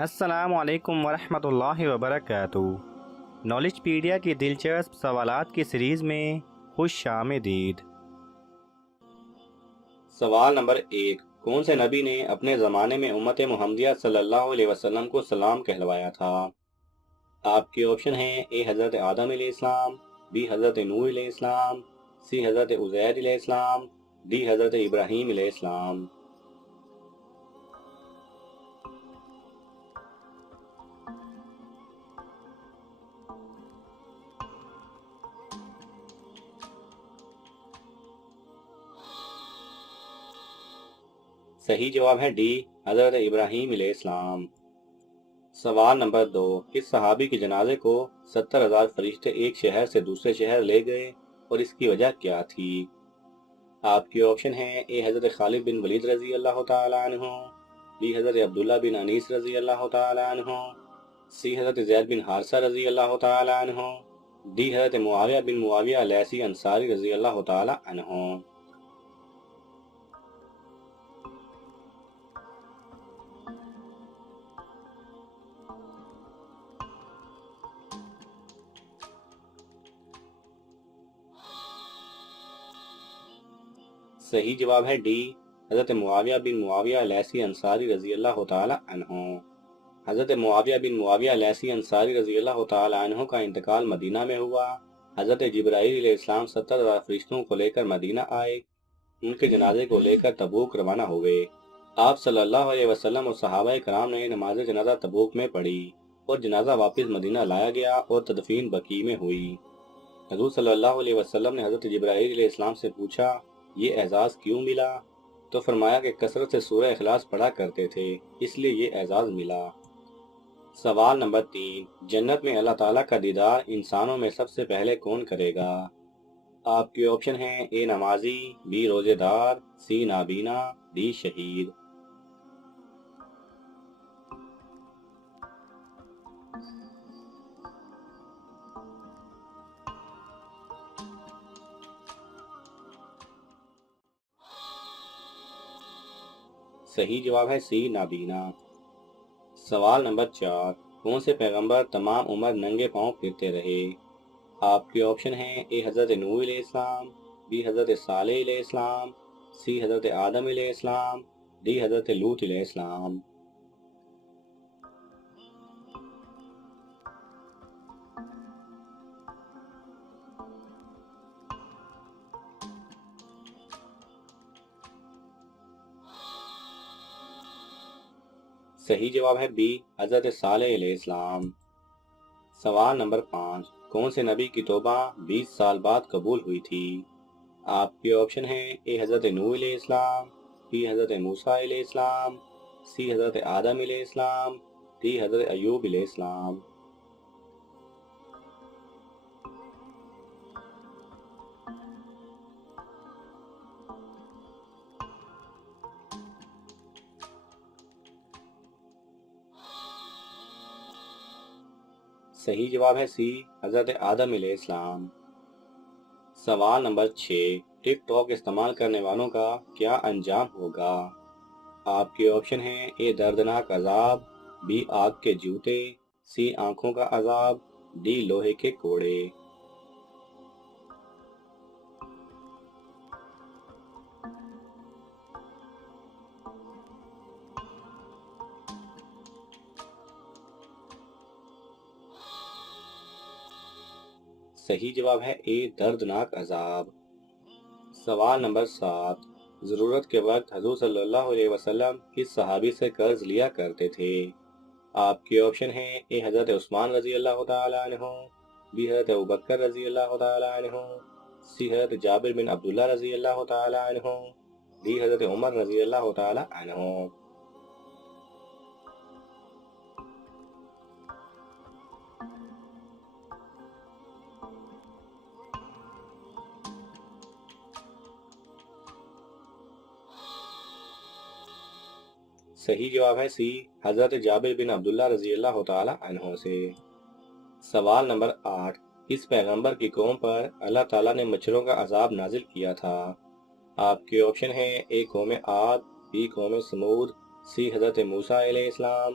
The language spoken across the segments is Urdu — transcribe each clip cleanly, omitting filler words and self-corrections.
السلام علیکم ورحمۃ اللہ وبرکاتہ۔ نالج پیڈیا کی دلچسپ سوالات کی سیریز میں خوش آمدید۔ سوال نمبر 1، کون سے نبی نے اپنے زمانے میں امت محمدیہ صلی اللہ علیہ وسلم کو سلام کہلوایا تھا؟ آپ کے آپشن ہیں: اے حضرت آدم علیہ السلام، بی حضرت نوح علیہ السلام، سی حضرت عزیر علیہ السلام، ڈی حضرت ابراہیم علیہ السلام۔ صحیح جواب ہے ڈی، حضرت ابراہیم علیہ السلام۔ سوال نمبر 2، اس صحابی کے جنازے کو 70,000 فرشتے ایک شہر سے دوسرے شہر لے گئے اور اس کی وجہ کیا تھی؟ آپ کے آپشن ہیں: اے حضرت خالد بن ولید رضی اللہ تعالیٰ عنہ، بی حضرت عبداللہ بن انیس رضی اللہ تعالیٰ عنہ، سی حضرت زید بن حارثہ رضی اللہ تعالیٰ عنہ، ڈی حضرت معاویہ بن معاویہ لیثی انصاری رضی اللہ تعالیٰ عنہ۔ صحیح جواب ہے ڈی، حضرت معاویہ بن معاویہ لیثی انصاری رضی اللہ تعالیٰ عنہ۔ حضرت معاویہ بن معاویہ لیثی انصاری رضی اللہ تعالیٰ عنہ کا انتقال مدینہ میں ہوا۔ حضرت جبرائیل علیہ السلام 70,000 فرشتوں کو لے کر مدینہ آئے، ان کے جنازے کو لے کر تبوک روانہ ہوئے۔ آپ صلی اللہ علیہ وسلم اور صحابہ کرام نے نماز جنازہ تبوک میں پڑھی اور جنازہ واپس مدینہ لایا گیا اور تدفین بقیع میں ہوئی۔ حضور صلی اللہ علیہ وسلم نے حضرت جبرائیل علیہ السلام سے پوچھا یہ اعزاز کیوں ملا؟ تو فرمایا کہ کثرت سے سورہ اخلاص پڑھا کرتے تھے، اس لیے یہ اعزاز ملا۔ سوال نمبر 3، جنت میں اللہ تعالیٰ کا دیدار انسانوں میں سب سے پہلے کون کرے گا؟ آپ کے آپشن ہیں: اے نمازی، بی روزے دار، سی نابینا، ڈی شہید۔ صحیح جواب ہے سی نابینا۔ سوال نمبر 4، کون سے پیغمبر تمام عمر ننگے پاؤں پھرتے رہے؟ آپ کے آپشن ہیں: اے حضرت نوح علیہ السلام، بی حضرت صالح علیہ السلام، سی حضرت آدم علیہ السلام، ڈی حضرت لوط علیہ السلام۔ صحیح جواب ہے بی، حضرت صالح علیہ السلام۔ سوال نمبر 5، کون سے نبی کی توبہ 20 سال بعد قبول ہوئی تھی؟ آپ کے آپشن ہیں: اے حضرت نوح علیہ السلام، بی حضرت موسیٰ علیہ السلام، سی حضرت آدم علیہ السلام، ڈی حضرت ایوب علیہ السلام۔ صحیح جواب ہے سی، حضرت آدم علیہ السلام۔ سوال نمبر 6، ٹک ٹاک استعمال کرنے والوں کا کیا انجام ہوگا؟ آپ کے آپشن ہیں: اے دردناک عذاب، بی آگ کے جوتے، سی آنکھوں کا عذاب، ڈی لوہے کے کوڑے۔ صحیح جواب ہے اے دردناک عذاب۔ سوال نمبر 7، ضرورت کے وقت حضور صلی اللہ علیہ وسلم کس صحابی سے قرض لیا کرتے تھے؟ آپ کے آپشن ہیں: اے حضرت عثمان رضی اللہ تعالیٰ عنہ، بی حضرت ابوبکر رضی اللہ تعالیٰ عنہ، سی حضرت جابر بن عبداللہ رضی اللہ تعالیٰ عنہ، ڈی حضرت عمر رضی اللہ تعالیٰ عنہ۔ صحیح جواب ہے سی، حضرت جابر بن عبداللہ رضی اللہ تعالیٰ عنہ سے۔ سوال نمبر 8، اس پیغمبر کی قوم پر اللہ تعالیٰ نے مچھروں کا عذاب نازل کیا تھا؟ آپ کے آپشن ہیں: اے قوم عاد، بی قوم سمود، سی حضرت موسیٰ علیہ السلام،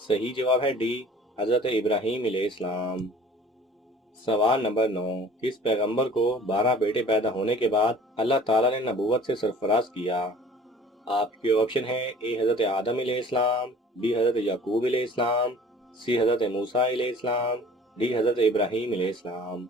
صحیح جواب ہے ڈی حضرت ابراہیم علیہ السلام۔ سوال نمبر 9، کس پیغمبر کو 12 بیٹے پیدا ہونے کے بعد اللہ تعالیٰ نے نبوت سے سرفراز کیا؟ آپ کے آپشن ہیں اے حضرت آدم علیہ السلام، بی حضرت یعقوب علیہ السلام، سی حضرت موسیٰ علیہ السلام، ڈی حضرت ابراہیم علیہ السلام۔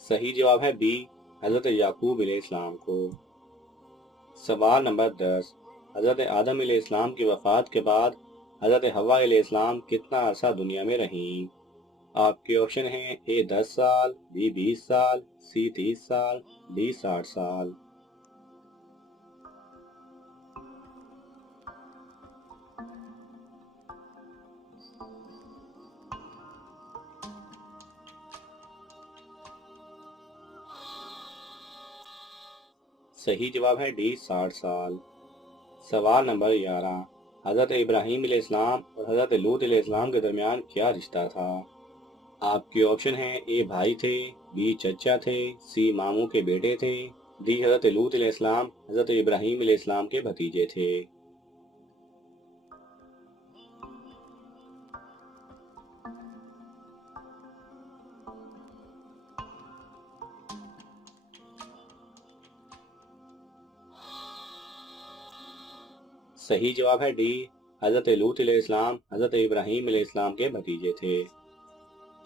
صحیح جواب ہے بی حضرت یعقوب علیہ السلام کو۔ سوال نمبر 10، حضرت آدم علیہ السلام کی وفات کے بعد حضرت حوا علیہ السلام کتنا عرصہ دنیا میں رہیں؟ آپ کے آپشن ہیں اے 10 سال، بی 20 سال، سی 30 سال، ڈی 60 سال۔ صحیح جواب ہے ڈی 60 سال۔ سوال نمبر 11، حضرت ابراہیم علیہ السلام اور حضرت لوط علیہ السلام کے درمیان کیا رشتہ تھا؟ آپ کے آپشن ہیں اے بھائی تھے، بی چچا تھے، سی ماموں کے بیٹے تھے، ڈی حضرت لوط علیہ السلام حضرت ابراہیم علیہ السلام کے بھتیجے تھے۔ صحیح جواب ہے ڈی حضرت لوط علیہ السلام حضرت ابراہیم علیہ السلام کے بھتیجے تھے۔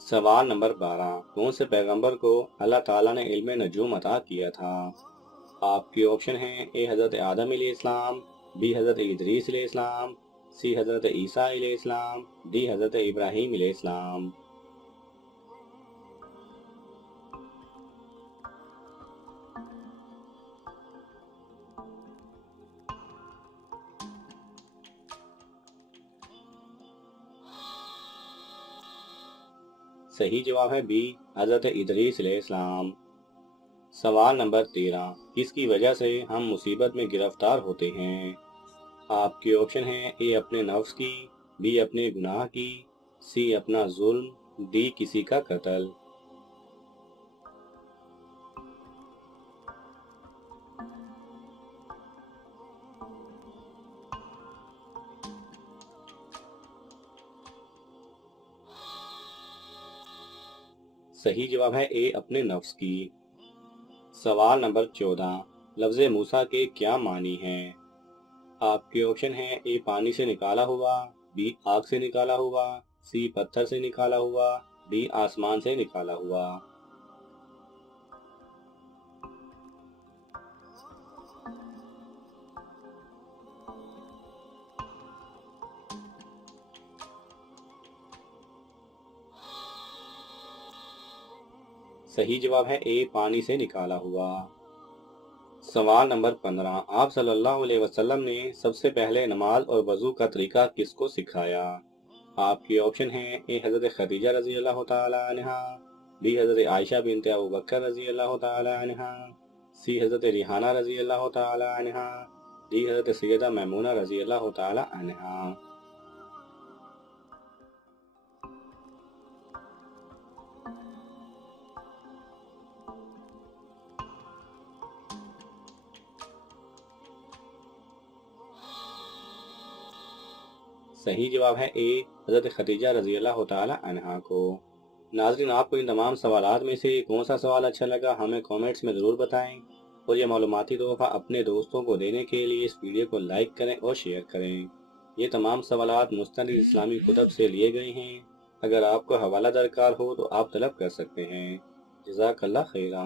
سوال نمبر 12، کون سے پیغمبر کو اللہ تعالیٰ نے علم نجوم عطا کیا تھا؟ آپ کے آپشن ہیں اے حضرت آدم علیہ السلام، بی حضرت ادریس علیہ السلام، سی حضرت عیسیٰ علیہ السلام، ڈی حضرت ابراہیم علیہ السلام۔ صحیح جواب ہے بی حضرت ادریس علیہ السلام۔ سوال نمبر 13، کس کی وجہ سے ہم مصیبت میں گرفتار ہوتے ہیں؟ آپ کے آپشن ہیں اے اپنے نفس کی، بی اپنے گناہ کی، سی اپنا ظلم، ڈی کسی کا قتل۔ صحیح جواب ہے اے اپنے نفس کی۔ سوال نمبر 14، لفظ موسیٰ کے کیا معنی ہیں؟ آپ کے آپشن ہیں اے پانی سے نکالا ہوا، بی آگ سے نکالا ہوا، سی پتھر سے نکالا ہوا، ڈی آسمان سے نکالا ہوا۔ صحیح جواب ہے اے پانی سے نکالا ہوا۔ سوال نمبر 15، آپ صلی اللہ علیہ وسلم نے سب سے پہلے نماز اور وضو کا طریقہ کس کو سکھایا؟ آپ کے آپشن ہیں اے حضرت خدیجہ رضی اللہ تعالی عنہا، بی حضرت عائشہ بنت ابوبکر رضی اللہ تعالی عنہا، سی حضرت ریحانہ رضی اللہ تعالی عنہا، ڈی حضرت سیدہ میمونہ رضی اللہ تعالی عنہا۔ صحیح جواب ہے اے حضرت خدیجہ رضی اللہ تعالی عنہا کو۔ ناظرین، آپ کو ان تمام سوالات میں سے کون سا سوال اچھا لگا ہمیں کومنٹس میں ضرور بتائیں، اور یہ معلوماتی تحفہ اپنے دوستوں کو دینے کے لیے اس ویڈیو کو لائک کریں اور شیئر کریں۔ یہ تمام سوالات مستند اسلامی کتب سے لیے گئے ہیں۔ اگر آپ کو حوالہ درکار ہو تو آپ طلب کر سکتے ہیں۔ جزاک اللہ خیرہ۔